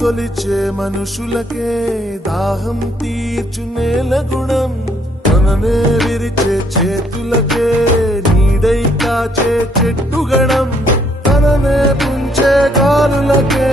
కొలిచే మనుషులకే దాహం తీర్చు నేల గుణం తననే విరిచే చేతులకే నీడై కాచే చెట్టుగణం తననే పుంచే గాలులకే